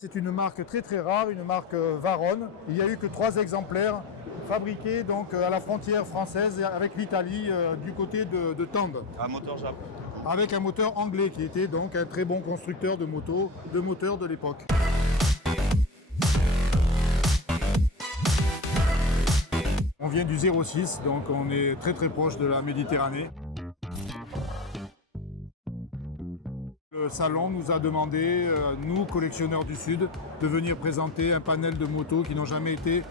C'est une marque très rare, une marque Varonne. Il n'y a eu que 3 exemplaires fabriqués donc à la frontière française avec l'Italie du côté de Tende. Un moteur Japon. Avec un moteur anglais qui était donc un très bon constructeur de moteurs de l'époque. On vient du 06, donc on est très proche de la Méditerranée. Le salon nous a demandé, nous collectionneurs du Sud, de venir présenter un panel de motos qui n'ont jamais été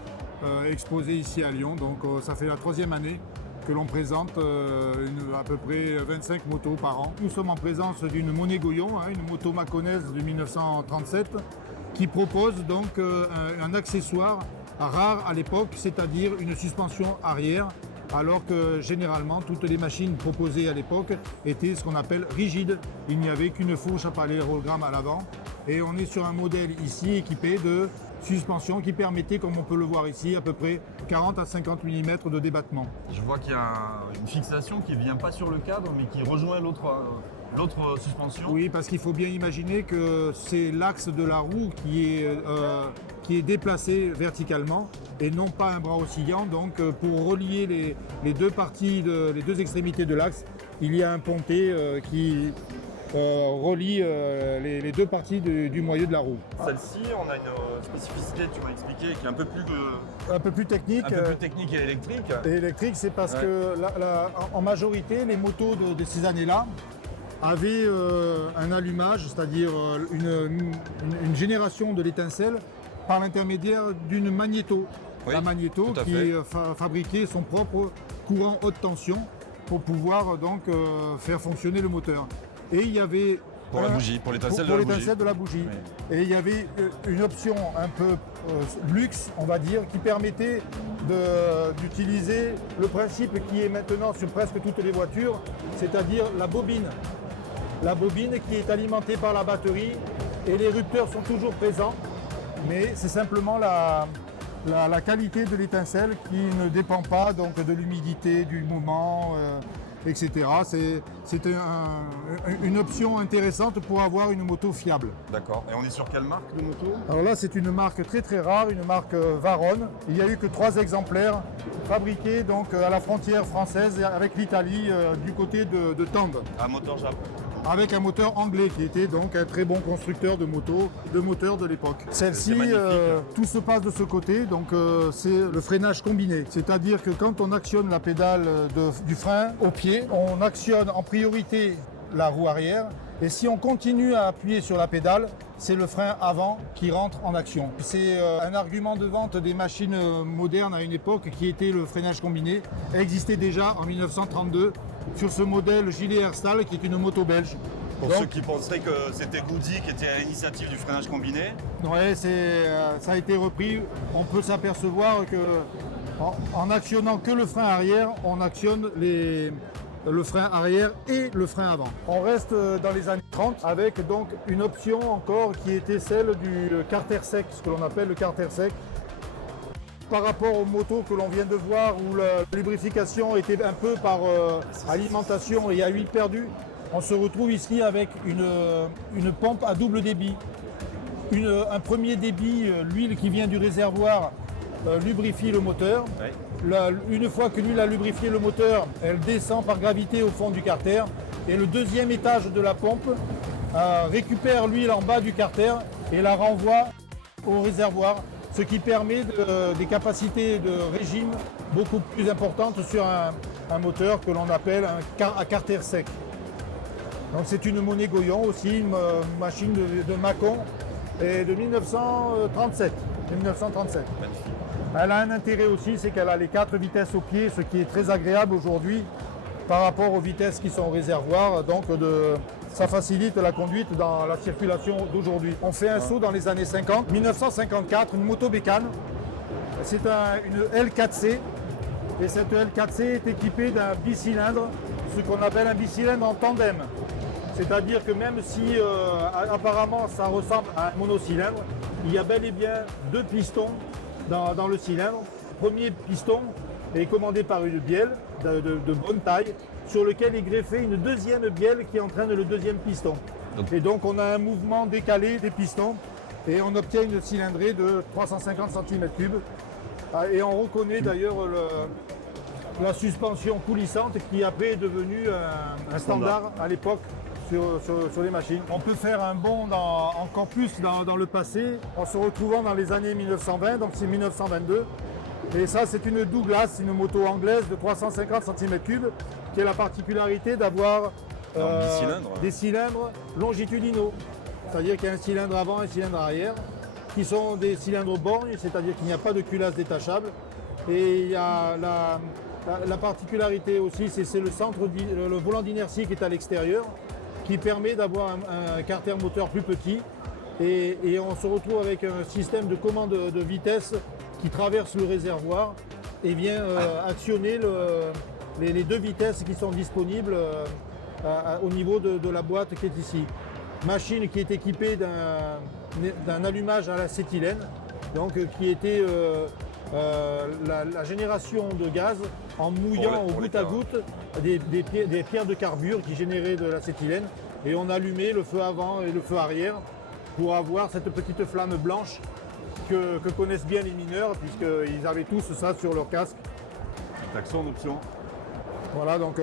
exposés ici à Lyon. Donc ça fait la 3e année que l'on présente à peu près 25 motos par an. Nous sommes en présence d'une Monet Goyon, une moto maconnaise de 1937, qui propose donc un accessoire rare à l'époque, c'est-à-dire une suspension arrière, alors que généralement toutes les machines proposées à l'époque étaient ce qu'on appelle rigides. Il n'y avait qu'une fourche à parallélogramme à l'avant, et on est sur un modèle ici équipé de suspension qui permettait, comme on peut le voir ici, à peu près 40 à 50 mm de débattement. Je vois qu'il y a une fixation qui ne vient pas sur le cadre mais qui rejoint l'autre suspension. Oui, parce qu'il faut bien imaginer que c'est l'axe de la roue qui est déplacé verticalement et non pas un bras oscillant. Donc pour relier les deux extrémités de l'axe, il y a un pontet qui relie les deux parties du moyeu de la roue. Celle-ci, on a une spécificité, tu m'as expliqué, qui est un peu plus technique. Un peu plus technique et électrique. Et électrique, c'est parce que en majorité, les motos de ces années-là avaient un allumage, c'est-à-dire une génération de l'étincelle par l'intermédiaire d'une magnéto. Oui, la magnéto qui fabriquait son propre courant haute tension pour pouvoir donc faire fonctionner le moteur. Et il y avait pour la bougie, pour l'étincelle de la bougie. Oui. Et il y avait une option un peu luxe, on va dire, qui permettait d'utiliser le principe qui est maintenant sur presque toutes les voitures, c'est-à-dire la bobine. La bobine qui est alimentée par la batterie, et les rupteurs sont toujours présents, mais c'est simplement la qualité de l'étincelle qui ne dépend pas donc de l'humidité, du mouvement, etc. C'est une option intéressante pour avoir une moto fiable. D'accord. Et on est sur quelle marque de moto? Alors là, c'est une marque très rare, une marque Varonne. Il n'y a eu que 3 exemplaires fabriqués donc à la frontière française avec l'Italie du côté de Tende. Un moteur Japon. Avec un moteur anglais qui était donc un très bon constructeur de moteurs de l'époque. Celle-ci, tout se passe de ce côté, donc c'est le freinage combiné. C'est-à-dire que quand on actionne la pédale du frein au pied, on actionne en priorité la roue arrière, et si on continue à appuyer sur la pédale, c'est le frein avant qui rentre en action. C'est un argument de vente des machines modernes à une époque qui était le freinage combiné. Elle existait déjà en 1932 sur ce modèle Gilet Herstal qui est une moto belge. Pour ceux qui penseraient que c'était Goody qui était à l'initiative du freinage combiné. Oui, ça a été repris. On peut s'apercevoir que en actionnant que le frein arrière, on actionne le frein arrière et le frein avant. On reste dans les années 30 avec donc une option encore qui était celle du carter sec, ce que l'on appelle le carter sec. Par rapport aux motos que l'on vient de voir où la lubrification était un peu par alimentation et à huile perdue, on se retrouve ici avec une pompe à double débit. Un premier débit, l'huile qui vient du réservoir lubrifie le moteur. Oui. Une fois que l'huile a lubrifié le moteur, elle descend par gravité au fond du carter. Et le deuxième étage de la pompe récupère l'huile en bas du carter et la renvoie au réservoir, ce qui permet des capacités de régime beaucoup plus importantes sur un moteur que l'on appelle un carter sec. Donc c'est une Monet Goyon aussi, une machine de Macon et de 1937. Elle a un intérêt aussi, c'est qu'elle a les 4 vitesses au pied, ce qui est très agréable aujourd'hui par rapport aux vitesses qui sont au réservoir. Donc ça facilite la conduite dans la circulation d'aujourd'hui. On fait un saut dans les années 50. 1954, une moto bécane. C'est une L4C. Et cette L4C est équipée d'un bicylindre, ce qu'on appelle un bicylindre en tandem. C'est-à-dire que même si apparemment ça ressemble à un monocylindre, il y a bel et bien 2 pistons dans le cylindre. Le premier piston est commandé par une bielle de bonne taille sur lequel est greffée une deuxième bielle qui entraîne le deuxième piston. Et donc on a un mouvement décalé des pistons Et on obtient une cylindrée de 350 cm3. Et on reconnaît d'ailleurs la suspension coulissante qui après est devenue un standard à l'époque sur les machines. On peut faire un bond encore plus dans le passé en se retrouvant dans les années 1920, donc c'est 1922. Et ça, c'est une Douglas, une moto anglaise de 350 cm3 qui a la particularité d'avoir des cylindres longitudinaux. C'est-à-dire qu'il y a un cylindre avant et un cylindre arrière qui sont des cylindres borgnes, c'est-à-dire qu'il n'y a pas de culasse détachable. Et il y a la particularité aussi, c'est le volant d'inertie qui est à l'extérieur, qui permet d'avoir un carter moteur plus petit. Et on se retrouve avec un système de commande de vitesse qui traverse le réservoir et vient actionner les deux vitesses qui sont disponibles au niveau de la boîte qui est ici. Machine qui est équipée d'un allumage à l'acétylène, donc qui était la génération de gaz en mouillant au goutte à goutte des pierres de carbure qui généraient de l'acétylène, et on allumait le feu avant et le feu arrière pour avoir cette petite flamme blanche que connaissent bien les mineurs, puisqu'ils avaient tous ça sur leur casque. Un klaxon en option. Voilà, donc